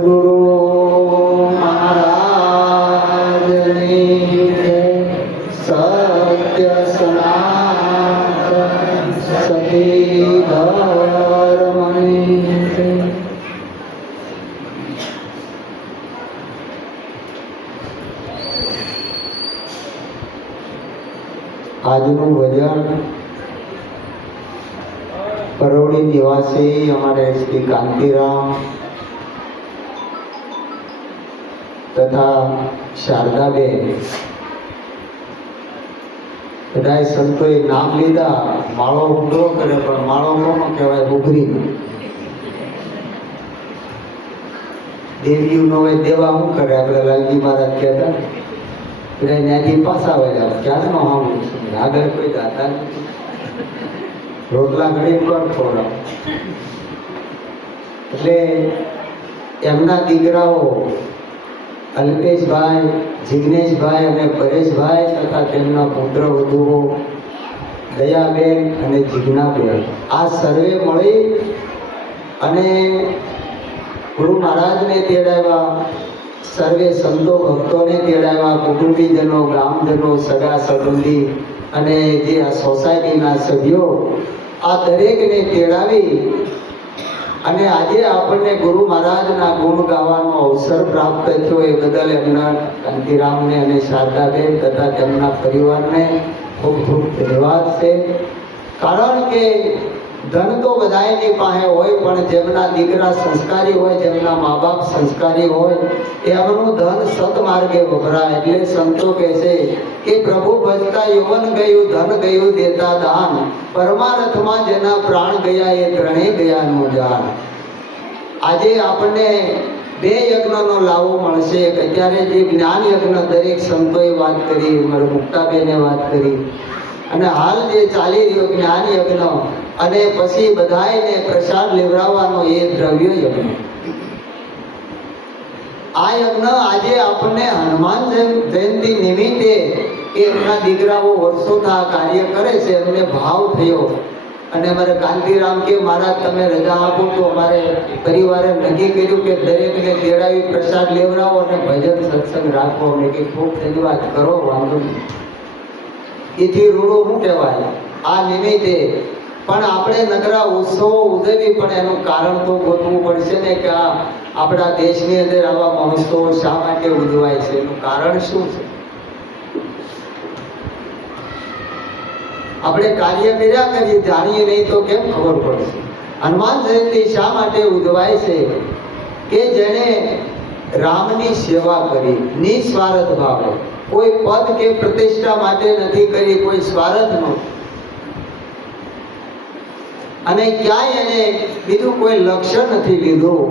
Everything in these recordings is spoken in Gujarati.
ગુરુ મહારાજની સત્ય સનાતન સતી ધર્મની આજનું ભજન કરોડી નિવાસી અમારે શ્રી કાંતિરામ તથા શારદાબેન બધાએ સંતોએ નામ લીધા. માળો ઊંડો કરે પણ માળો કોનો કહેવાય? ઉઘરી દેવીઓનો હોય દેવા શું કરે? આપણે લાલજી મહારાજ કહેતા બધા ત્યાંથી પાછા વળ્યા. ક્યારનો આવું આગળ કોઈ જાતા નથી. રોટલા ઘડી કોણ ખોરાક? એટલે એમના દીકરાઓ અલ્પેશભાઈ, જિગ્નેશભાઈ અને પરેશભાઈ તથા તેમના પુત્ર વધુઓ દયાબેન અને જિજ્ઞાબેન આ સર્વે મળી અને ગુરુ મહારાજને તેડાવ્યા. સર્વે સંતો ભક્તોને તેડાવ્યા. કુટુંબીજનો, ગ્રામજનો, સગા સંબંધી અને જે આ સોસાયટીના સભ્યો આ દરેકને તેડાવી અને આજે આપણને ગુરુ મહારાજના ગુણ ગાવાનો અવસર પ્રાપ્ત થયો એ બદલ એમના કાંતિરામને અને શારદાબેન તથા તેમના પરિવારને ખૂબ ખૂબ ધન્યવાદ છે. કારણ કે ધન તો બધાની પાસે હોય પણ જેમના દીકરા સંસ્કારી હોય, જેમના મા બાપ સંસ્કારી હોય એમનું ધન સત્માર્ગે વપરાય. એટલે સંતો કહે છે કે પ્રભુ ભજતા યૌવન ગયું, ધન ગયું દેતા દાન, પરમાર્થમાં જેના પ્રાણ ગયા એ ત્રણેય ગયાનું જાન. આજે આપણને બે યજ્ઞનો લાવો મળશે. અત્યારે જે જ્ઞાન યજ્ઞ દરેક સંતોએ વાત કરી, મારા મુક્તાબેને વાત કરી અને હાલ જે ચાલી રહ્યો જ્ઞાન યજ્ઞ અને પછી બધાને પ્રસાદ લેવડાવવાનો એ દ્રવ્ય યજ્ઞ. આ યજ્ઞ આજે આપણને હનુમાન જયંતિ નિમિત્તે એમના દીકરાઓ વર્ષોથી આ કાર્ય કરે છે, એમને ભાવ થયો અને અમારે કાંતિરામ કે મહારાજ તમે રજા આપો તો અમારે પરિવારે નક્કી કર્યું કે દરેકને તેડાવી પ્રસાદ લેવડાવો અને ભજન સત્સંગ રાખો. મેં કે ખૂબ ધન્યવાદ કરો, વાંધો નહીં. એથી રૂડો શું કહેવાય આ નિમિત્તે. પણ આપણે નગરા ઉત્સવો ઉજવી પણ એનું કારણ તો ગોતવું પડશે ને કે આ આપણા દેશની અંદર આવા મહોત્સવો શા માટે ઉજવાય છે, એનું કારણ શું છે? આપણે કાર્ય કર્યા કરીએ, જાણીએ નહીં તો કેમ ખબર પડશે? હનુમાન જયંતિ શા માટે ઉજવાય છે? કે જેણે રામની સેવા કરી નિસ્વાર્થ ભાવે, કોઈ પદ કે પ્રતિષ્ઠા માટે નથી કરી, કોઈ સ્વાર્થ નો, અને ક્યાંય એને બીજું કોઈ લક્ષ્ય નથી લીધું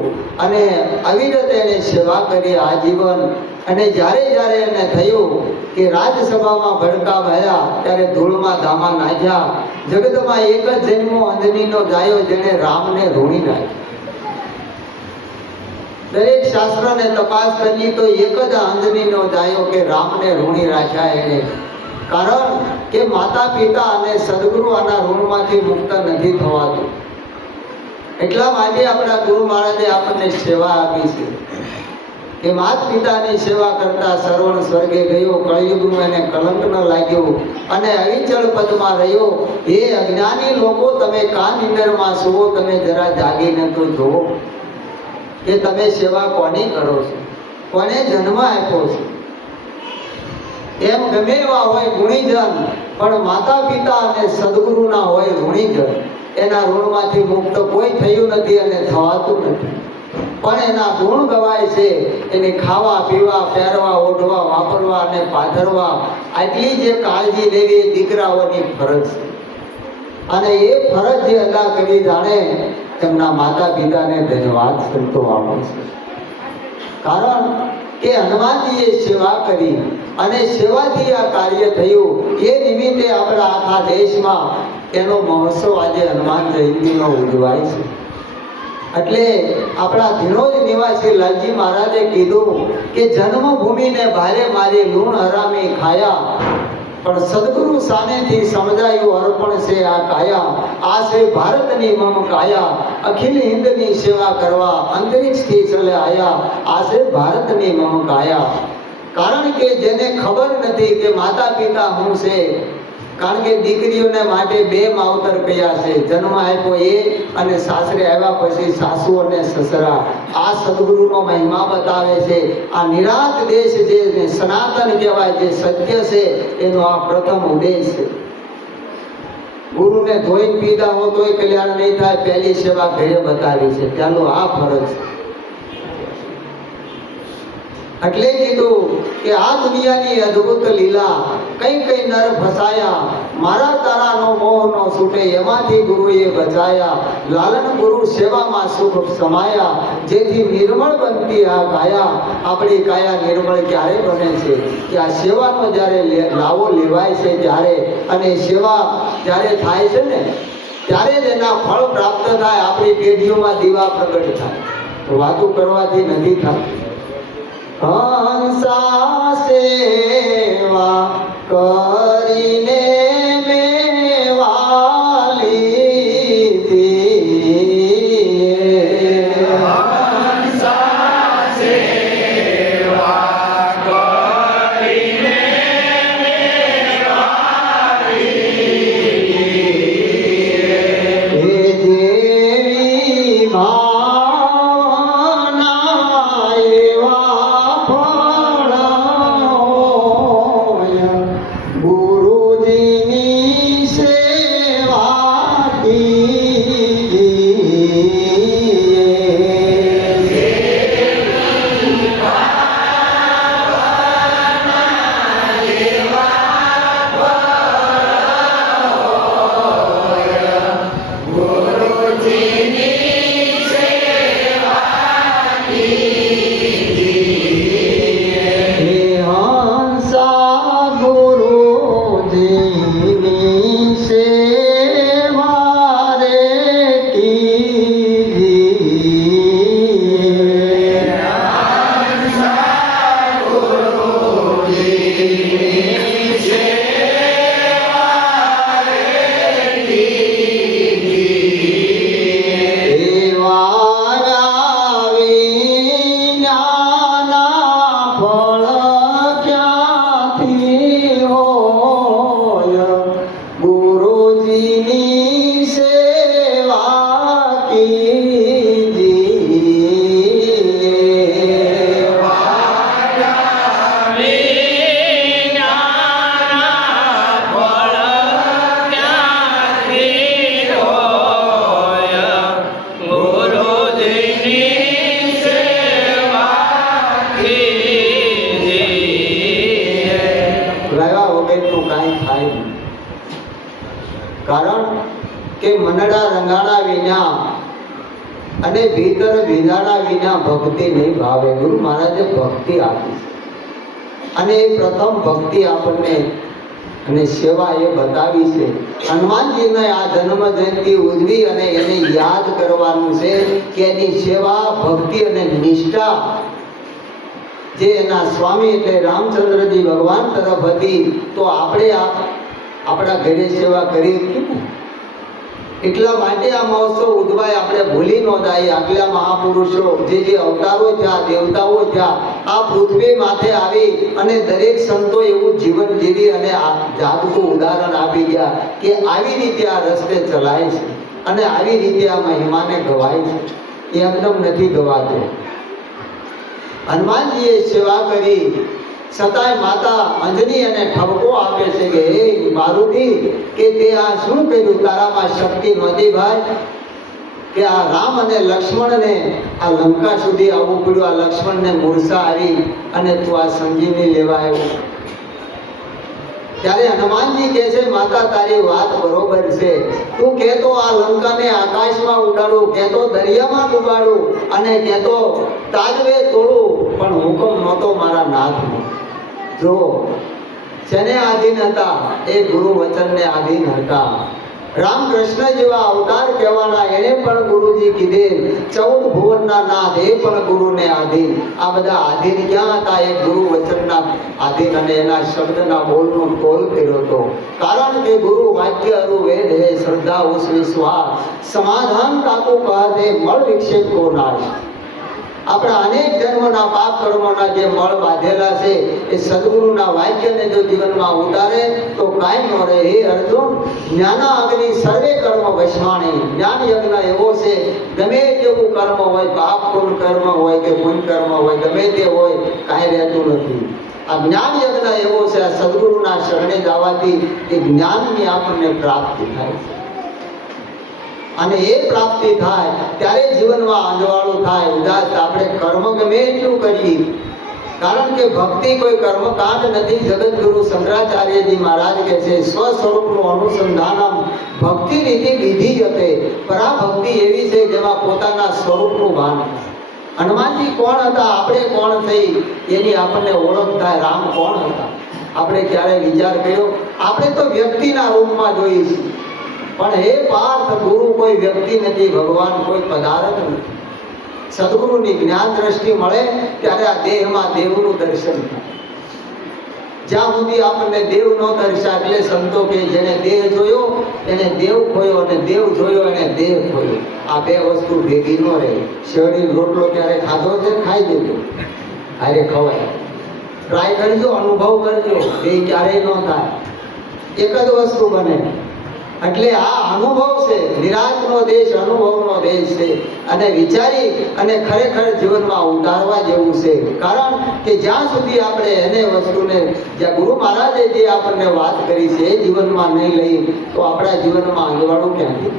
અને અવિરત એને સેવા કરી આજીવન. અને જ્યારે જ્યારે એને થયું કે રાજસભામાં ભડકા ભર્યા ત્યારે ધૂળમાં ધામા નાખ્યા. જગતમાં એક જ જન્મો અંજનીનો જાયો જેને રામને ઋણી નાખ્યો. દરેક શાસ્ત્રને તપાસ કરી તો એક જ અંજનીનો જાયો કે રામને ઋણી રાખ્યા એને. કારણ કે માતા પિતા અને સદગુરુ આના ઋણમાંથી મુક્ત નથી થવાતું. એટલા માટે આપણા ગુરુ મહારાજે આપણને સેવા આપી છે કે માત પિતાની સેવા કરતા શ્રવણ સ્વર્ગે ગયો, કળયુગનું એને કલંક ન લાગ્યું અને અવિચળ પદમાં રહ્યો. એ અજ્ઞાની લોકો, તમે કાન નિંદરમાં સુવો, તમે જરા જાગીને તો જુઓ કે તમે સેવા કોની કરો છો, કોને જન્મ આપ્યો છે. એમ ગમે એવા હોય ગુણીજન પણ માતા પિતા અને સદગુરુના હોય ઋણીજન, એના ઋણમાંથી મુક્ત કોઈ થયું નથી અને થવાતું નથી. પણ એના ગુણ ગવાય છે. એને ખાવા પીવા, પહેરવા, ઓઢવા, વાપરવા અને પાથરવા આટલી જે કાળજી લેવી એ દીકરાઓની ફરજ છે. અને એ ફરજ જે અદા કરી જાણે તેમના માતા પિતાને ધન્યવાદ સંતો આપે છે. કારણ કે હનુમાનજીએ સેવા કરી અને સેવાથી આ કાર્ય થયું. એ નિમિત્તે આપણા આખા દેશમાં એનો મહોત્સવ આજે હનુમાન જયંતિનો ઉજવાય છે. એટલે આપણા ધીણોજ નિવાસી લાલજી મહારાજે કીધું કે જન્મભૂમિને ભારે મારી લૂણ હરામી ખાયા, પણ સદગુરુ સામેથી સમજાયું અર્પણ છે આ કાયા, આ છે ભારતની મમ કાયા, અખિલ હિંદની સેવા કરવા અંતરિક્ષથી ચલે આયા, આ છે ભારતની મમ કાયા. કારણ કે જેને ખબર નથી કે માતા પિતા શું છે, કારણ કે દીકરીઓને માટે બે માવતર કયા છે, જન્મ આપ્યો એ અને સાસરે આવ્યા પછી સાસુ અને સસરા. આ સદગુરુનો મહિમા બતાવે છે. આ નિરાત દેશ જે સનાતન કહેવાય, જે સત્ય છે, એનો આ પ્રથમ ઉદ્દેશ છે. ગુરુને ધોઈને પીધા હો તોય કલ્યાણ નહીં થાય, પહેલી સેવા ઘરે બતાવી છે, પહેલો આ ફરજ છે. એટલે કીધું કે આ દુનિયાની અદ્ભુત લીલા, કઈ કઈ નર ફસાયા, મારા તારાનો મોહ નો છૂટે એમાંથી ગુરુએ બચાયા, લાલન ગુરુ સેવામાં સુખ સમાયા, જેથી નિર્મળ બનતી આ કાયા. આપણી કાયા નિર્મળ ક્યારે બને છે કે આ સેવાનો જ્યારે લાવો લેવાય છે ત્યારે, અને સેવા જ્યારે થાય છે ને ત્યારે જ એના ફળ પ્રાપ્ત થાય. આપણી પેઢીઓમાં દીવા પ્રગટ થાય, વાતો કરવાથી નથી થતી. હંસા સેવા કરીને કારણ કે મનડા રંગાણા વિના અને ભીતર ભીંજાણા વિના ભક્તિ નહીં ભાવે. ગુરુ મહારાજે ભક્તિ આપી અને એ પ્રથમ ભક્તિ આપણને અને સેવા એ બતાવી છે. હનુમાનજીને આ જન્મ જયંતિ ઉજવી અને એને યાદ કરવાનું છે કે એની સેવા ભક્તિ અને નિષ્ઠા જે એના સ્વામી એટલે રામચંદ્રજી ભગવાન તરફ હતી, તો આપણે આપણા ઘરે સેવા કરીએ કેમ? એટલા માટે આ મહોત્સવ ઉજવાય, આપણે ભૂલી ન જાય. આગલા મહાપુરુષો જે અવતારો થયા, દેવતાઓ થયા, આ પૃથ્વી માથે આવી અને દરેક સંતો એવું જીવન જીવી અને આ જાદુનું ઉદાહરણ આપી ગયા કે આવી રીતે આ રસ્તે ચલાય છે અને આવી રીતે આ મહિમાને ગવાય છે. એ એકદમ નથી ગવાતો. હનુમાનજીએ સેવા કરી છતાંય માતા અંજની અને ઠપકો આપે છે કે હે મારુતિ, કે તે આ શું કર્યું? તારામાં શક્તિ નહોતી ભાઈ, કે આ રામ અને લક્ષ્મણને આ લંકા સુધી આવવું પડ્યું, આ લક્ષ્મણને મૂર્છા આવી અને તું આ સંજીવની લેવા આવ્યો. ત્યારે હનુમાનજી કહે છે માતા તારી વાત બરોબર છે, તું કહેતો આ લંકાને આકાશમાં ઉડાડું, કહેતો દરિયામાં ડૂબાડું અને કહેતો તાજવે તોડું, પણ હુકમ નહોતો મારા નાથનો. જો શેને આધીન હતા? એ ગુરુ વચનને આધીન હતા. રામકૃષ્ણ જેવા અવતાર કહેવાના એને પણ ગુરુજી કીધે 14 ભુવનના નાથ એ પણ ગુરુને આધીન. આ બધા આધીન ક્યાં હતા? એક ગુરુ વચનના આધીન અને એના શબ્દના બોલનો તોલ કર્યો હતો. કારણ કે ગુરુ વાક્ય અરુ વેદ હે શ્રદ્ધા ઉસ વિશ્વાસ સમાધાન કાકુ કહે મળ વિક્ષેપ કો નાશ. આપણા અનેક જન્મના પાપ કર્મોના જે મળ બાંધેલા છે એ સદગુરુના વાક્યને જો જીવનમાં ઉતારે તો કાંઈ ન રહે. હે અર્જુન, જ્ઞાના અગ્નિ સર્વે કર્મ વૈષ્માણી. જ્ઞાન યજ્ઞ એવો છે, ગમે તેવું કર્મ હોય, પાપ પૂર્ણ કર્મ હોય કે પુણ્ય કર્મ હોય, ગમે તે હોય, કાંઈ રહેતું નથી. આ જ્ઞાન યજ્ઞ એવો છે, આ સદગુરુના શરણે જવાથી એ જ્ઞાનની આપણને પ્રાપ્તિ થાય છે. અને એ પ્રાપ્તિ થાય ત્યારે જીવનમાં અંજવાળું થાય, ઉદાસ. આપણે કર્મ ગમે એટલું કરીએ, કારણ કે ભક્તિ કોઈ કર્મકાંડ નથી. જગતગુરુ શંકરાચાર્યજી મહારાજ કહે છે સ્વ સ્વરૂપનું અનુસંધાનમ ભક્તિ રીતિ વિધિ જતે. પરાભક્તિ એવી છે જેમાં પોતાના સ્વરૂપનું ભાન. હનુમાનજી કોણ હતા, આપણે કોણ થઈ એની આપણને ઓળખ થાય. રામ કોણ હતા આપણે ક્યારે વિચાર કર્યો? આપણે તો વ્યક્તિના રૂપમાં જોઈએ છીએ, પણ હે પાર્થ, ગુરુ કોઈ વ્યક્તિ નથી, ભગવાન કોઈ પદાર્થ નથી. સદગુરુની જ્ઞાન દ્રષ્ટિ મળે ત્યારે આ દેહમાં દેવનું દર્શન થાય. જ્યાં સુધી આપણને દેવ ન દર્શાય, એટલે સંતો કે જેને દેહ જોયો એને દેવ ખોયો, અને દેવ જોયો એને દેહ ખોયો. આ બે વસ્તુ ભેગી ન રહે. શેરડીનો રોટલો ક્યારે ખાધો છે? ખાઈ દેજો, હારે ખવાય. ટ્રાય કરજો, અનુભવ કરજો, એ ક્યારેય ન થાય. એક જ વસ્તુ બને. એટલે આ અનુભવ છે, નિરાંતનો દેશ અનુભવનો દેશ છે. અને વિચારી અને ખરેખર જીવનમાં ઉતારવા જેવું છે. કારણ કે જ્યાં સુધી આપણે એને વસ્તુને, જ્યાં ગુરુ મહારાજે જે આપણને વાત કરી છે એ જીવનમાં નહીં લઈ તો આપણા જીવનમાં અંજવાળું ક્યાંથી?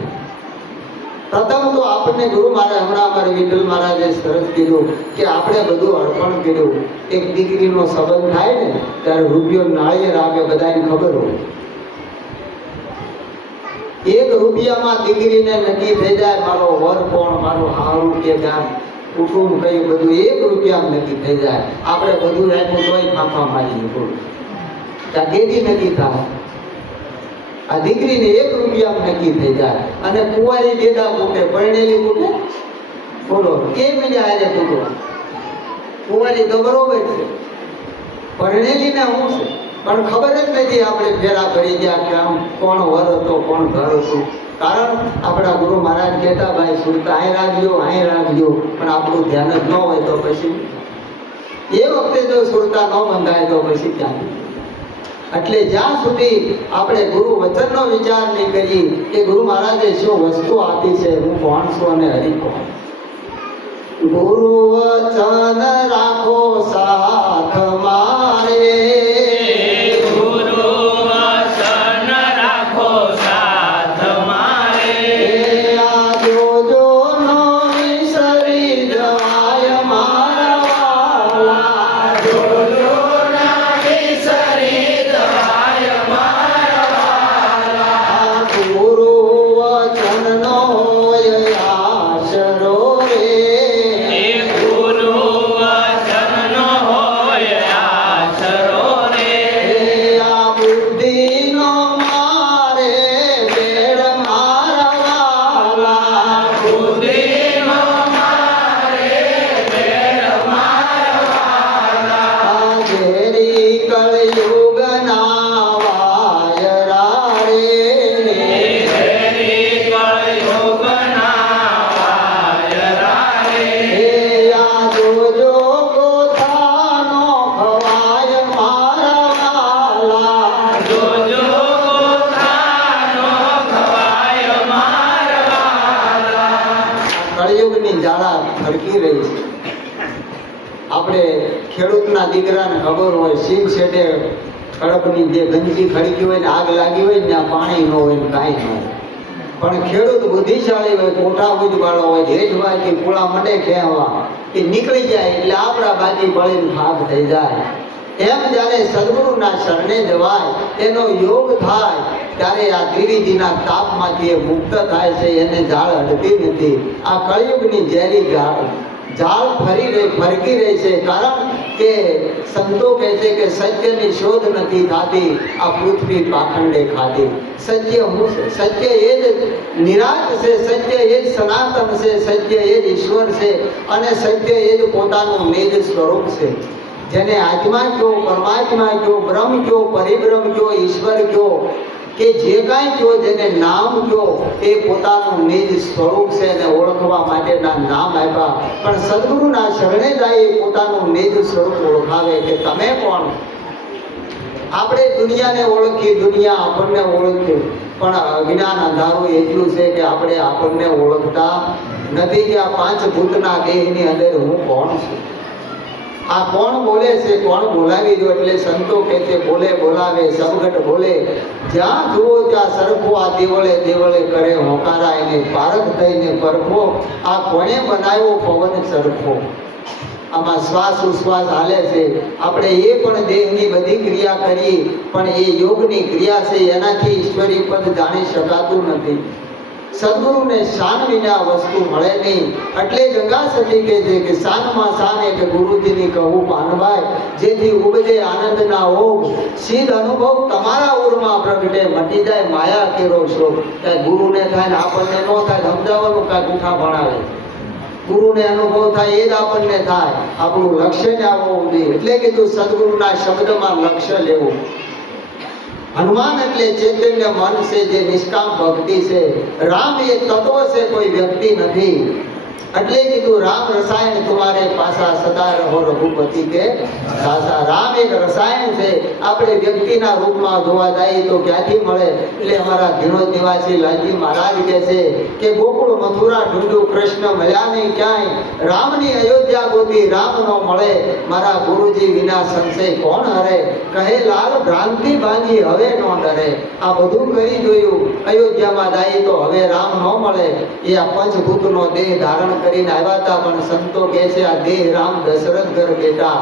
પ્રથમ તો આપણને ગુરુ મહારાજ, હમણાં અમારે વિઠ્ઠલ મહારાજે સરસ કીધું કે આપણે બધું અર્પણ કર્યું. એક દીકરીનો સંબંધ થાય ને ત્યારે રૂપિયો નાળિયેર આવે, બધાને ખબર હોય. 1 રૂપિયામાં દીકરીને નક્કી થઈ જાય મારો વર કોણ, મારું હારું કે ગામ, કુટુંબ કયું, બધું 1 રૂપિયામાં નક્કી થઈ જાય. આપણે બધું આપ્યું તોય ફાંફા મારીએ, બોલો ત્યાં કેદી નક્કી થાય? આ દીકરીને 1 રૂપિયામાં નક્કી થઈ જાય. અને કુંવારી દેદા કૂટે, પરણેલી કૂટે, બોલો કે મિલ્યા આજે કૂટવા? કુંવારી તો બરોબર છે, પરણેલીને શું છે? પણ ખબર જ નથી. આપણે ફેરા ફરી ગયા કે આમ કોણ વર હતો, કોણ ઘર હતું. કારણ આપણા ગુરુ મહારાજ કહેતા ભાઈ સુરતા અહીં રાખજો, અહીં રાખજો, પણ આપણું ધ્યાન જ ન હોય તો પછી એ વખતે જો સુરતા ન બંધાય તો પછી ક્યાં? એટલે જ્યાં સુધી આપણે ગુરુ વચનનો વિચાર નહીં કરીએ કે ગુરુ મહારાજે શું વસ્તુ આપી છે, હું કોણ છું અને હરિ કોણ. ગુરુ વચન રાખો સાથ મારે, આપણે ખેડૂતના દીકરાને ખબર હોય, સીમ શેઠે કડકની જે ગંદકી ખડકી હોય ને આગ લાગી હોય ને ત્યાં પાણી ન હોય ને કાંઈ ન હોય. પણ ખેડૂત બુદ્ધિશાળી હોય, કોઠા બુદ્ધવાળો હોય, જેઠવાથી પૂળા મંડે ખેવા એ નીકળી જાય એટલે આપણા બાજી બળીને ભાગ થઈ જાય. એમ જ્યારે સદગુરુના શરણે જવાય, એનો યોગ થાય, ત્યારે આ ત્રિવિધિના તાપમાંથી એ મુક્ત થાય છે. એને ઝાડ અડતી નથી. આ કળિયુગની ઝેરી ઝાડ ફરકી રહી છે. કારણ કે સંતો કહે છે કે સત્યની શોધ નથી થતી, આ પૃથ્વી પાખંડે ખાતી. સત્ય હું છે, સત્ય એ જ નિરાંત છે, સત્ય એ જ સનાતન છે, સત્ય એ જ ઈશ્વર છે અને સત્ય એ જ પોતાનું નિજ સ્વરૂપ છે. જેને આત્મા કયો, પરમાત્મા કયો, બ્રહ્મ કયો, પરિબ્રહ્મ કયો, ઈશ્વર કયો કે જે કાંઈ કયો, જેને નામ કયો એ પોતાનું નિજ સ્વરૂપ છે અને ઓળખવા માટેના નામ આપ્યા. પણ સદગુરુના શરણે જાય એ પોતાનું નિજ સ્વરૂપ ઓળખાવે કે તમે કોણ. આપણે દુનિયાને ઓળખી, દુનિયા આપણને ઓળખે, પણ અજ્ઞાન અંધારું એટલું છે કે આપણે આપણને ઓળખતા નથી કે આ પાંચ ભૂતના દેહની અંદર હું કોણ છું. આ કોણ બોલે છે, કોણ બોલાવી દો. એટલે સંતો કહે છે બોલે બોલાવે સબગટ બોલે, જ્યાં જુઓ ત્યાં સરખો આ દેવળે દેવળે કરે હોકારા, એને પારખ થઈને પરખો, આ કોણે બનાવ્યો પવન સરખો. આમાં શ્વાસ ઉશ્વાસ હાલે છે, આપણે એ પણ દેહની બધી ક્રિયા કરી, પણ એ યોગની ક્રિયા છે, એનાથી ઈશ્વરી પદ જાણી શકાતું નથી. સદગુરુને શાન વિના વસ્તુ મળે નહીં. એટલે ગંગા સતી કહે છે કે શાનમાં શાન એક ગુરુજીની કહું પાનભાઈ, જેથી ઉપજે આનંદના ઓગ, સિદ્ધ અનુભવ તમારા ઉરમાં પ્રગટે, મટી જાય માયા કેરો શોક. કાંઈ ગુરુને થાય ને આપણને ન થાય, સમજાવવાનું કાંઈ ગુઠા ભણાવે. ગુરુને અનુભવ થાય એ જ આપણને થાય. આપણું લક્ષ્ય ને આવવું જોઈએ. એટલે કીધું સદગુરુના શબ્દમાં લક્ષ્ય લેવું. હનુમાન એટલે ચૈતન્ય મન છે, જે નિષ્કામ ભક્તિ છે. રામ એ તત્વ છે, કોઈ વ્યક્તિ નથી. એટલે કીધું રામ રસાયણ તમારે પાસા, સદા રહો રઘુપતિ કે દાસા. રામ એક રસાયણ છે. આપણે વ્યક્તિના રૂપમાં જોવા જઈએ તો ક્યાંથી મળે. એટલે અમારા ધીણોજ નિવાસી લાલજી મહારાજ કહે છે કે ગોકુળ મથુરા ઢૂંઢું, કૃષ્ણ મળ્યા નહીં ક્યાંય. રામની અયોધ્યા ગોતી, રામ નો મળે, મારા ગુરુજી વિના સંશય કોણ હરે. કહે લાલ ભ્રાંતિ ભાંગી હવે નો ડરે. આ બધું કરી જોયું, અયોધ્યામાં જઈએ તો હવે રામ ન મળે. એ આ પંચભૂતનો દેહ ધારણ કરીને આવ્યા હતા, પણ સંતો કહે છે આ દેહ રામ દશરથ ઘર બેઠા,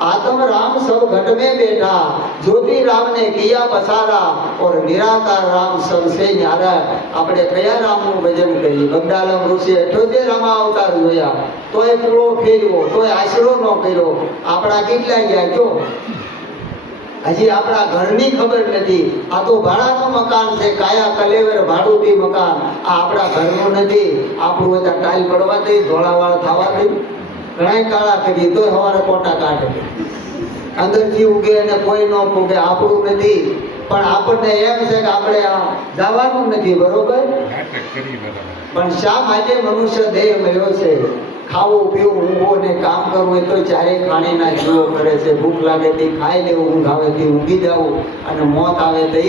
आत्म राम सब घट में बैठा, ज्योति राम ने किया पसारा और निराकार राम सबसे न्यारा. આપણે કયા રામનું ભજન કરીએ. બગડાલમ ઋષિ 78 રામા અવતાર જોયા, તોય પૂરો ફેરવો, તોય આશરો ન કર્યો. આપણા કેટલા ગયા કયો? હજી આપણા ઘરની ખબર નથી. આ તો ભાડાનું મકાન છે, કાયા કલેવર ભાડુતી મકાન. આ આપણા ઘરનું નથી. આપણું હોય તો ટાઈલ પડવા દઈ, ધોળાવાળ થવા દઈ, ઘણા કાળા કરીએ તો સવારે કોટા કાઢે, અંદરથી ઉગે અને કોઈ ન ઉગે. આપણું નથી, પણ આપણને એમ છે કે આપણે જવાનું નથી. બરોબર? પણ શા માટે મનુષ્ય દેહ મળ્યો છે? ખાવું પીવું ઊંઘવું ને કામ કરવું હોય તો ચારે ખાણીના જીવો કરે છે. ભૂખ લાગે તે ખાઈ લેવું, ઊંઘ આવે તે ઊંઘી જવું, અને મોત આવે તે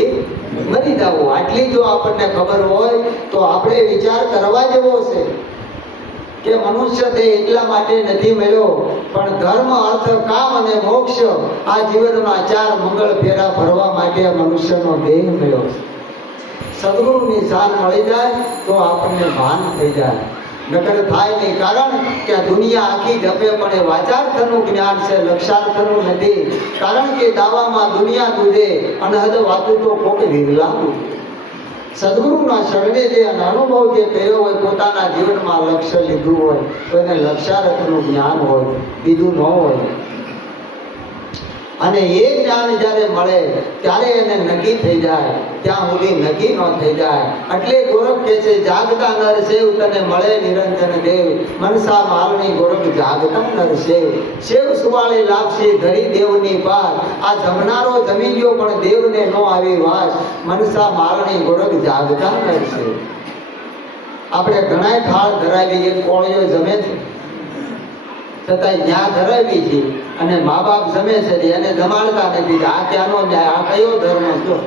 મરી જવું. આટલી જો આપણને ખબર હોય તો આપણે વિચાર કરવા જેવો છે કે મનુષ્ય દેહ એટલા માટે નથી મળ્યો, પણ ધર્મ, અર્થ, કામ અને મોક્ષ આ જીવનમાં 4 મંગળ ફેરા ભરવા માટે મનુષ્યનો દેહ મળ્યો છે. સદગુરુની શાન મળી જાય તો આપણને ભાન થઈ જાય, નકર થાય નહીં. કારણ કે આ દુનિયા આખી જપે પણ એ વાચાર્થનું જ્ઞાન છે, લક્ષાર્થનું નથી. કારણ કે દાવામાં દુનિયા દૂધે, અનહદ વાતું તો કોક વિરલાનું. સદગુરુના શરણે જે અનુભવ જે કર્યો હોય, પોતાના જીવનમાં લક્ષ્ય લીધું હોય તો એને લક્ષાર્થનું જ્ઞાન હોય, બીજું ન હોય. અને એ જ્ઞાન જ્યારે મળે ત્યારે એને નક્કી થઈ જાય, ત્યાં સુધી નક્કી ન થઈ જાય. એટલે ગોરખ કહે છે જાગતા નર સેવ તને મળે નિરંજન દેવ, મનસા માલની ગોરખ જાગતા નર સેવ. સેવ સુવાળી લાપસી ધરી દેવની પાર, આ જમનારો જમી ગયો પણ દેવને નો આવી વાસ, મનસા માલની ગોરખ જાગતા નર સેવ. આપણે ઘણા થાળ ધરાવી, એક કોળીઓ જમે છે છતાંય ન્યા ધરાવી છે, અને મા બાપ જમે છે એને જમાડતા નથી. આ ક્યાંનો ન્યાય? આ કયો ધર્મ છો?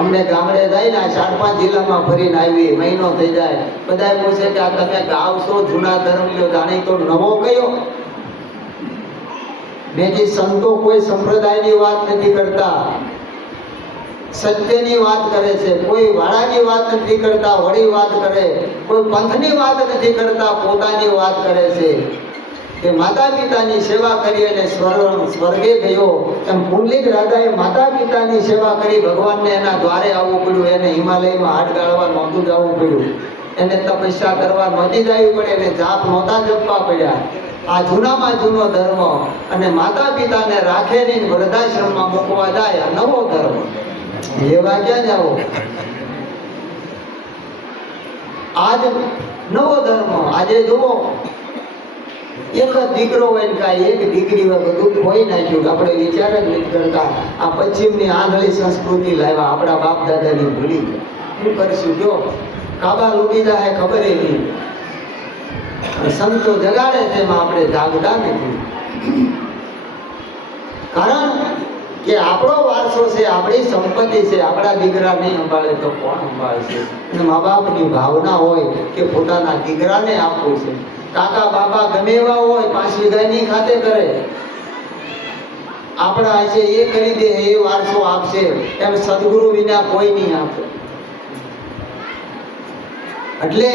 અમને ગામડે જાય ને 4-5 જિલ્લામાં ફરીને આવી, મહિનો થઈ જાય, બધા પૂછે કે આ તમે ગાવ છો જૂના ધર્મ લ્યો, જાણી તો નવો કયો? બેથી સંતો કોઈ સંપ્રદાયની વાત નથી કરતા, સત્યની વાત કરે છે. કોઈ વાળાની વાત નથી કરતા, વળી વાત કરે. કોઈ પંથની વાત નથી કરતા, પોતાની વાત કરે છે. કે માતા પિતાની સેવા કરી અને સ્વર્ગે ગયો, એમ પુંડલિક રાજાએ માતા પિતાની સેવા કરી, ભગવાનને એના દ્વારે આવવું પડ્યું, એને હિમાલયમાં હાથ ગાળવા નહોતું જવું પડ્યું, એને તપસ્યા કરવા નહોતી જવી પડે, એને જાપ નહોતા જપવા પડ્યા. આ જૂનામાં જૂનો ધર્મ, અને માતા પિતાને રાખે નહીં વૃદ્ધાશ્રમમાં મૂકવા જાય આ નવો ધર્મ. લેવા ક્યાં જાઓ? આજ નવો ધર્મ. આજે જુઓ, એક જ દીકરો હોય ને કાંઈ એક દીકરી હોય, બધું ખોઈ નાખ્યું. આપણે વિચાર જ નથી કરતા. આ પશ્ચિમની આંધળી સંસ્કૃતિ લાવ્યા, આપણા બાપ દાદાની ભૂલી ગયા. શું કરીશું? જો કાબા લૂટી જાય ખબર નહીં. સંતો જગાડે છે એમાં આપણે જાગતા નથી. કારણ કે આપણો વારસો છે, આપણી સંપત્તિ છે. આપણા દીકરા નહીં સંભાળે તો કોણ સંભાળશે? અને મા બાપની ભાવના હોય કે પોતાના દીકરાને આપવું છે. કાકા બાપા ગમે એવા હોય 5 વીઘાની ખાતે કરે, આપણા છે એ કરી દે, એ વારસો આપશે. એમ સદગુરુ વિના કોઈ નહીં આપે. એટલે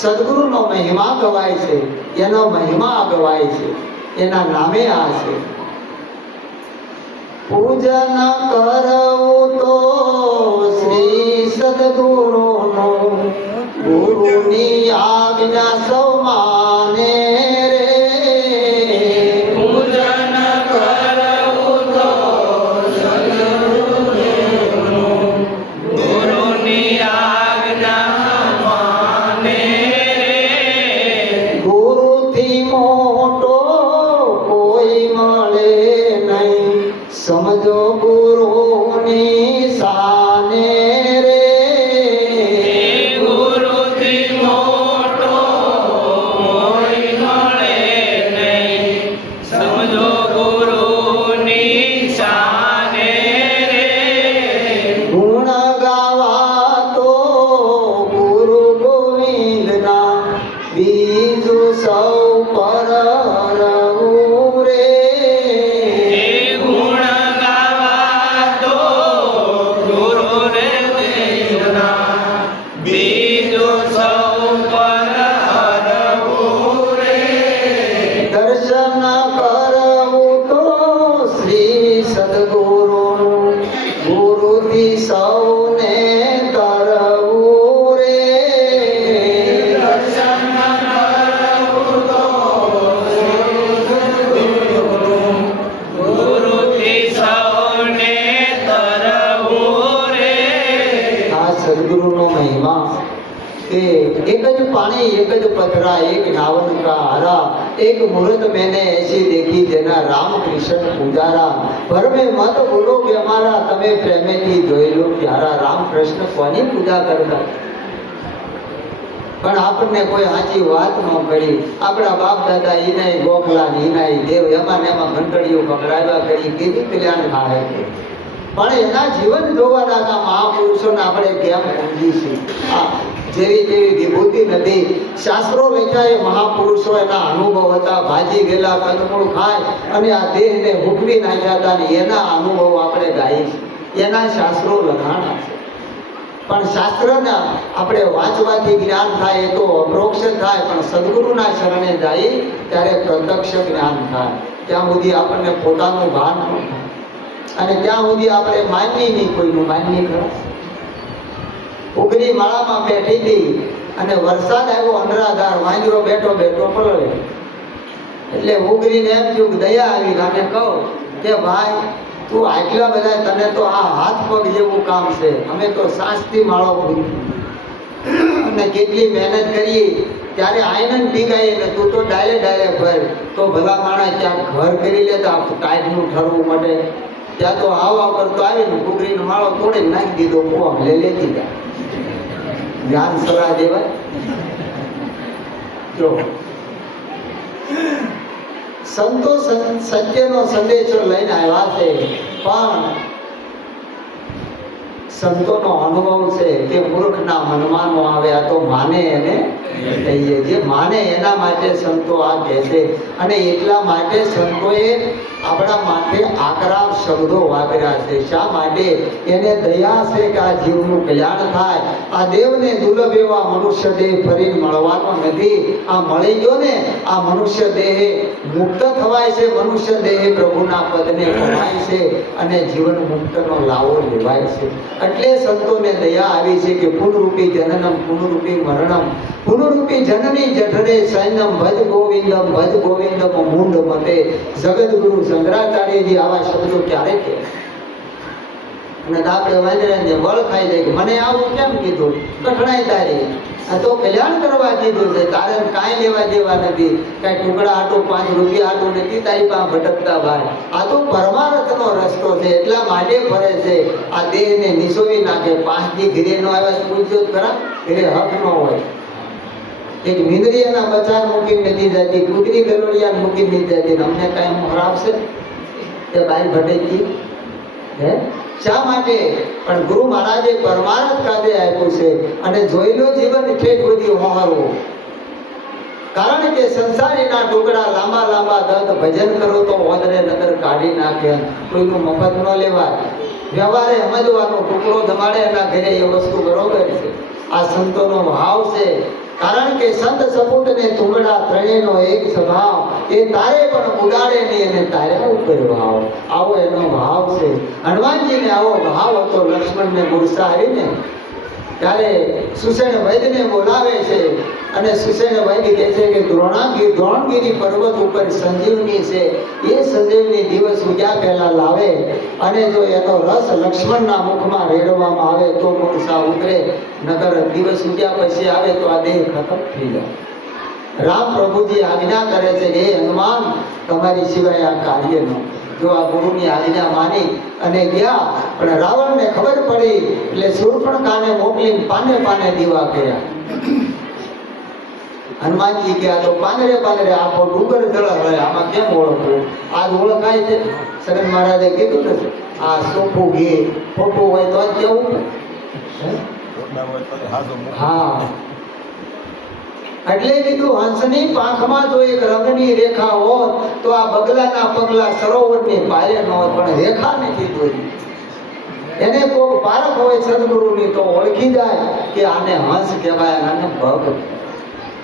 સદગુરુનો મહિમા ગવાય છે, એનો મહિમા ગવાય છે, એના નામે આ છે. પૂજન કરવું તો શ્રી સદગુરુનો, ગુરુની આજ્ઞા સૌ માને રે. પૂજન કરવું તો સદગુરુનું, ગુરુની આજ્ઞા માને રે. ગુરુથી મોટો કોઈ મળે નહીં, સમજો ગુરુની શાને રે. ગુરુથી મોટો કોઈ મળે નહીં, સમજો ગુરુની શાને રે. ગુણ ગાવા તો ગુરુ ગોવિંદના, બીજું સૌ પર રહું રે. ગુણ ગાવા તો ગુરુ રે દેવના, બીજું સૌ પર હરવું રે. દર્શન કરવું તો શ્રી સદગુરુનું, ગુરુથી સૌને કરવું રે. દર્શન કરવું તો સદગુરુનું, ગુરુથી સૌને તરવું રે. આ સદગુરુનો મહિમા કે એક જ પાણી એક જ પથરા, એક નાવન કા હારા, એક મૂર્ત મેને એસી દેખી જેના રામ કૃષ્ણ પૂજારા. ભરમે મત બોલો કે અમારા, તમે પ્રેમેથી જોઈ લો પ્યારા. રામ કૃષ્ણ કોની પૂજા કરતા? પણ આપણને કોઈ સાચી વાત ન કરી. આપણા બાપ દાદા ઈને ગોખલા ઈનાય દેવ એમાં ને એમાં ઘંટડીઓ પકડાવ્યા કરી, કીધી કલ્યાણ થાય. પણ એના જીવન જોવાના કામ મહાપુરુષોને આપણે કેમ સમજીશું? જેવી તેવી વિભૂતિ નથી. શાસ્ત્રો લખ્યા એ મહાપુરુષો, એના અનુભવ હતા. ભાજી ગયેલા કંદમૂળ ખાય અને આ દેહને હુકવી નાખ્યા હતા, ને એના અનુભવ આપણે ગાઈશું. એના શાસ્ત્રો લખાણા છે. પણ શાસ્ત્રના આપણે વાંચવાથી જ્ઞાન થાય, એ તો અપરોક્ષ થાય. પણ સદગુરુના શરણે જાય ત્યારે પ્રત્યક્ષ જ્ઞાન થાય. ત્યાં સુધી આપણને પોતાનું ભાન ન થાય, અને ત્યાં સુધી આપણે માનવી નહીં, કોઈનું માનવી ખરા. ઉગરી માળામાં બેઠી હતી અને વરસાદ આવ્યો અનરાધાર, વાંદરો બેઠો બેઠો પલળે. એટલે ઉગરીને એમ થયું, દયા આવી. અને કહું કે ભાઈ તું આટલા બધા, તને તો આ હાથ પગ જેવું કામ છે, અમે તો સાસથી માળો પૂરી અને કેટલી મહેનત કરી, ત્યારે આયનન ટીકાય ને તું તો ડાયલે ભર. તો ભલા માણસ ત્યાં ઘર કરી લેતા ટાઈટનું ઠરવું માટે. ત્યાં તો આવા કરતો આવીને કુકરીનો માળો તોડી નાખી દીધો, કુવા લેતી જાય. જ્ઞાન સલાહ દેવાય. જો સંતો સત્યનો સંદેશો લઈને આવ્યા છે, પણ સંતોનો અનુભવ છે કે મૂર્ખના મનમાં નો આવે. આ તો માને એને કહીએ, જે માને એના માટે સંતો આ કહે છે. અને એટલા માટે સંતોએ આપણા માટે આકરા શબ્દો વાપર્યા છે. શા માટે? એને દયા છે કે આ જીવનું કલ્યાણ થાય. આ દેવને દુર્લભ એવા મનુષ્ય દેહ ફરી મળવાનો નથી. આ મળી ગયો ને, આ મનુષ્ય દેહ મુક્ત થવાય છે, મનુષ્ય દેહ પ્રભુના પદને પમાય છે અને જીવન મુક્તનો લાવો લેવાય છે. એટલે સંતોને દયા આવી છે કે પુનરૂપી જનનમ પુનરૂપી મરણમ પુનરૂપી જનની જઠરે સૈન્યમ ભજ ગોવિંદમ મૂંડ મતે. જગદગુરુ શંકરાચાર્યજી આવા શબ્દો ક્યારે કહે? અને આપણે વાંદરાને બળ ખાઈ જાય કે મને આવું કેમ કીધું? કઠણાઈ તારી, આ તો કલ્યાણ કરવા કીધું છે, તારે કાંઈ લેવા દેવા નથી, કાંઈ ટુકડા હાટું 5 રૂપિયા હાટું નથી તારી પાસે ભટકતા ભાઈ. આ તો પરમાર્થનો રસ્તો છે, એટલા માટે ફરે છે. આ દેહને નિસોવી નાખે. 5 દી ઘરે નો આવ્યા પૂછ્યો ખરા? ઘરે હક ન હોય. એક મીંદડીયાના બચાર મૂકીને નથી જતી, કૂતરી ગલોડિયા મૂકીને નથી જતી. અમને કાંઈ ખરાબ છે તે બહાર ભટકી હે? શા માટે? પણ ગુરુ મહારાજે પરમાર્થ કાદે આપ્યું છે અને જોઈ લો જીવન ઠેઠ સુધી હોહારવું. કારણ કે સંસારીના ટુકડા લાંબા લાંબા દત્ત ભજન કરો તો ઓદરે નગર કાઢી નાખે. કોઈનું મફત ન લેવાય. વ્યવહારે સમજવાનું, ટુકડો ધમાડે એના ઘરે એ વસ્તુ બરોબર છે. આ સંતોનો ભાવ છે. કારણ કે સંત સપૂતને તુંગડા ત્રણેયનો એક સ્વભાવ, એ તારે પણ ઉડાડે નહીં અને તારે ઉપર ભાવ. આવો એનો ભાવ છે. હનુમાનજીને આવો ભાવ હતો. લક્ષ્મણને ગુસ્સા આવીને ત્યારે સુષેણ વૈદ્યને બોલાવે છે અને સુષેણ વૈદ્ય કહે છે કે દ્રોણગીરી પર્વત ઉપર સંજીવની છે, એ સંજીવની દિવસ ઉગ્યા પહેલા લાવે અને જો એનો રસ લક્ષ્મણના મુખમાં રેડવામાં આવે તો મૂર્છા ઉતરે, નગર દિવસ ઉગ્યા પછી આવે તો આ દેહ ખતમ થઈ જાય. રામ પ્રભુજી આજ્ઞા કરે છે કે હે હનુમાન, તમારી સિવાય આ કાર્ય ન. જો આ ગુરુની આજ્ઞા માની અને ગયા, પણ રાવણને ખબર પડી એટલે શૂર્પણખાને મોકલીને પાને પાને દીવા કર્યા. હનુમાનજી કે આ તો પાંદડે પાંદડે આખો ડુંગર જળ હળે, આમાં કેમ ઓળખવું? આજ ઓળખાય છે. સગન મહારાજે કીધું ને, આ સોફું ઘી ખોટું હોય તો જ કેવું. હા, એટલે કીધું હંસની પાંખમાં જો એક રંગની રેખા હોત તો આ બગલાના પગલા સરોવરની પાયે ન હોત, પણ રેખા નથી દોરી. એને કોઈ પારખ હોય સદગુરુની તો ઓળખી જાય કે આને હંસ કહેવાય, આને ભગ.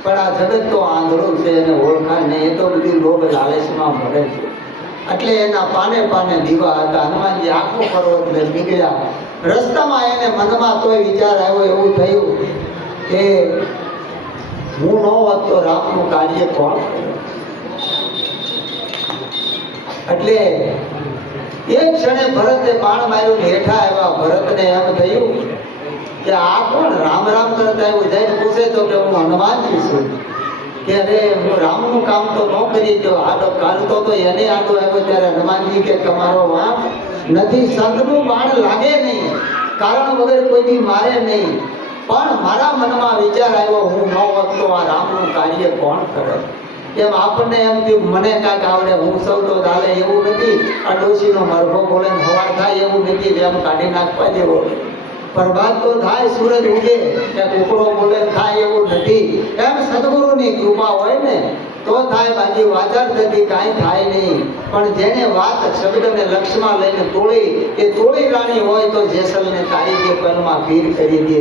પણ આ જગત તો આંધળું છે, એને ઓળખાય નહીં. એ તો બધી લોભ લાલચમાં ભરે છે. એટલે એના પાને પાને દીવા હતા. હનુમાનજી આખો પર્વત લઈ નીકળ્યા. રસ્તામાં એને મનમાં તોય વિચાર આવ્યો, એવું થયું કે હું ન હોત તો રામનું કાર્ય કોણ? એટલે એક ક્ષણે ભરતે બાણ માર્યું, હેઠા આવ્યા. ભરતને એમ થયું કે આ કોણ રામ રામ કરતા આવ્યું? જઈને પૂછે તો કે હું હનુમાનજી છું. કે અરે હું રામનું કામ તો ન કરી દો. આડો કાઢતો તો એને આડો આવ્યો ત્યારે હનુમાનજી કે તમારો વાંક નથી. સંતનું બાણ લાગે નહીં, કારણ વગર કોઈથી મારે નહીં. પણ મારા મનમાં વિચાર આવ્યો, હું ન હોત તો આ રામનું કાર્ય કોણ કરે? એમ આપણને એમ કે મને કાંઈક આવડે, હું સૌ તો ચાલે એવું નથી. આ ડોશીનો મરઘો બોલે હવાર થાય એવું નથી. એમ કાઢી નાખવા જેવો. પ્રભાત તો થાય, સૂરજ ઉગે, કે કુકડો બોલે થાય એવું નથી. એમ સદગુરુની કૃપા હોય ને તો થાય, બાકી વાચાર થતી કાંઈ થાય નહીં. પણ જેને વાત શબ્દને લક્ષ્યમાં લઈને તોડી, એ તોડી રાણી હોય તો જેસલને તારી દે, પલમાં પીર કરી દે.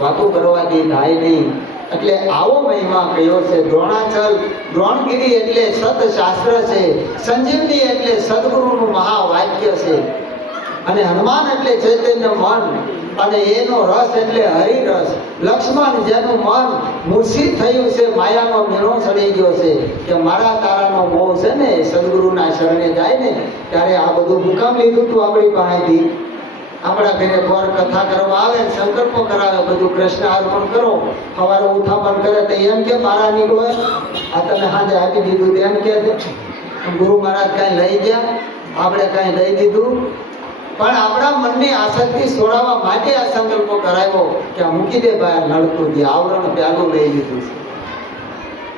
વાતો કરવાથી થાય નહીં. એટલે આવો મહિમા કયો છે. દ્રોણાચલ, દ્રોણગીરી એટલે સતશાસ્ત્ર છે. સંજીવની એટલે સદગુરુનું મહાવાક્ય છે. અને હનુમાન એટલે ચૈતન્ય મન, અને એનો રસ એટલે હરિરસ. લક્ષ્મણ જેનું મન મૂર્છિત થયું છે, માયાનો મેળો ચડી ગયો છે કે મારા તારાનો મોહ છે ને, સદગુરુના શરણે જાય ને ત્યારે આ બધું મુકામ લીધું તું આપણી પાસેથી. આપણા ઘરે ગોર કથા કરવા આવે, સંકલ્પો કરાવે, બધું કૃષ્ણ અર્પણ કરો, સવારે ઉઠાપણ કરે તો એમ કે મારા નીકળો આ તમે હાજે આપી દીધું એમ કે ગુરુ મહારાજ કાંઈ લઈ ગયા, આપણે કાંઈ લઈ દીધું. પણ આપણા મનની આસક્તિ છોડાવવા માટે આ સંકલ્પો કરાવ્યો કે આ મૂકી દે બહાર નળતું, જે આવરણ પ્યાલું લઈ લીધું છે.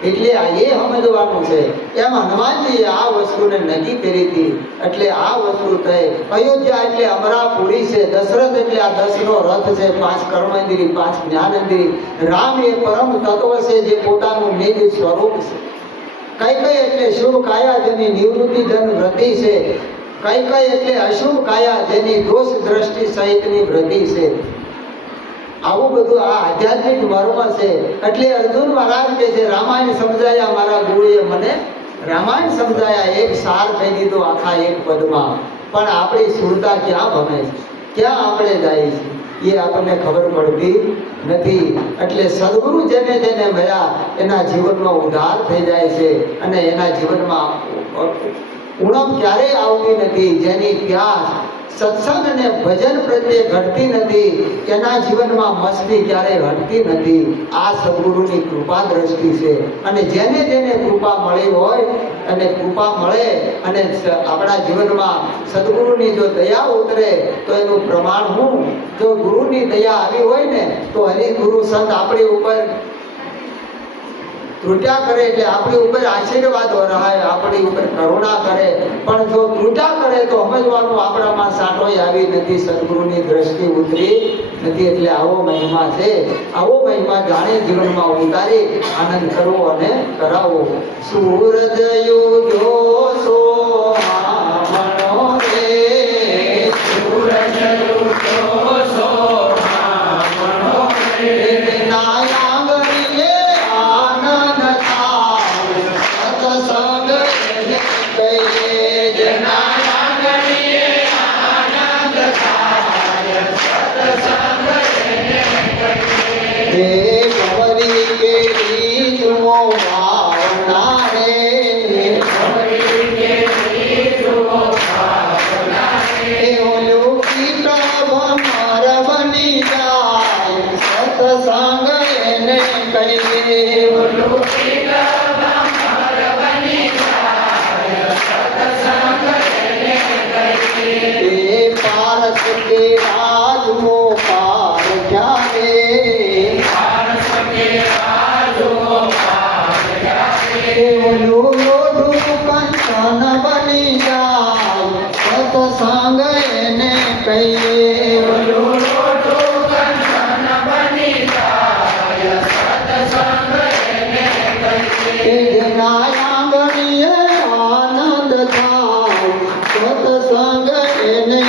એટલે આ એ સમજવાનું છે. એમ હનુમાનજીએ આ વસ્તુને નક્કી કરી હતી. એટલે આ વસ્તુ થઈ. અયોધ્યા એટલે અમરાપુરી છે. દશરથ એટલે આ 10નો રથ છે. 5 કર્મેન્દ્રિય, 5 જ્ઞાનેન્દ્રિય. રામ એ પરમ તત્વ છે જે પોતાનું નિજ સ્વરૂપ છે. કઈ કઈ એટલે શુભ કાયા જેની નિવૃત્તિ જન વ્રતિ છે, કઈ કઈ એટલે અશુભ કાયા જેની દોષ દ્રષ્ટિ સહિતની વ્રતિ છે. આવું બધું આ આધ્યાત્મિક મર્મ છે. એટલે અર્જુન મહારાજ કહે છે રામાયણ સમજાયા મારા ગુરુએ મને, રામાયણ સમજાયા એક સાર કહી દીધો આખા એક પદમાં. પણ આપણી સુરતા ક્યાં ભમે છે, ક્યાં આપણે જાય છે એ આપણને ખબર પડતી નથી. એટલે સદગુરુ જેને જેને મળ્યા એના જીવનમાં ઉદ્ધાર થઈ જાય છે અને એના જીવનમાં ઉણપ ક્યારેય આવતી નથી. જેની પ્યાસ સત્સંગ અને ભજન પ્રત્યે ઘટતી નથી એના જીવનમાં મસ્તી ક્યારેય હટતી નથી. આ સદગુરુની કૃપા દ્રષ્ટિ છે. અને જેને જેને કૃપા મળી હોય અને કૃપા મળે અને આપણા જીવનમાં સદગુરુની જો દયા ઉતરે તો એનું પ્રમાણ હું, જો ગુરુની દયા આવી હોય ને તો હરિગુરુ સંત આપણી ઉપર ત્રુટ્યા કરે એટલે આપણી ઉપર આશીર્વાદ વરહાય, આપણી ઉપર કરુણા કરે. પણ જો ત્રુટ્યા કરે તો સમજવાનું આપણામાં સાટોય આવી નથી, સદગુરુની દ્રષ્ટિ ઉતરી નથી. એટલે આવો મહિમા છે. આવો મહિમા જાણે જીવનમાં ઉતારી આનંદ કરવો અને કરાવો. સૂરજ યુજો સોહામણો રે, સૂરજ ઉઠો સોહામણો રે, નાયાંગણીએ આનંદ થાય, સત્સંગ એને કહીએ જેના આંગણીએ આનંદ થાય, સત્સંગ એને હે ગૌરી કેરી જુઓ ભાવના રે, હરી કે જુઓ ભાવના રે, હે ઓલું કીટવ માર બની જાય, સત્સંગ એને કહીએ હે પારસ કે રાજમો પાર ક્યારે, હે ઓલું લોઢું કંચન બની જાય, સત્સંગ એને કહીએ કે જેના આંગણીએ આનંદ થાય, સત્સંગ એને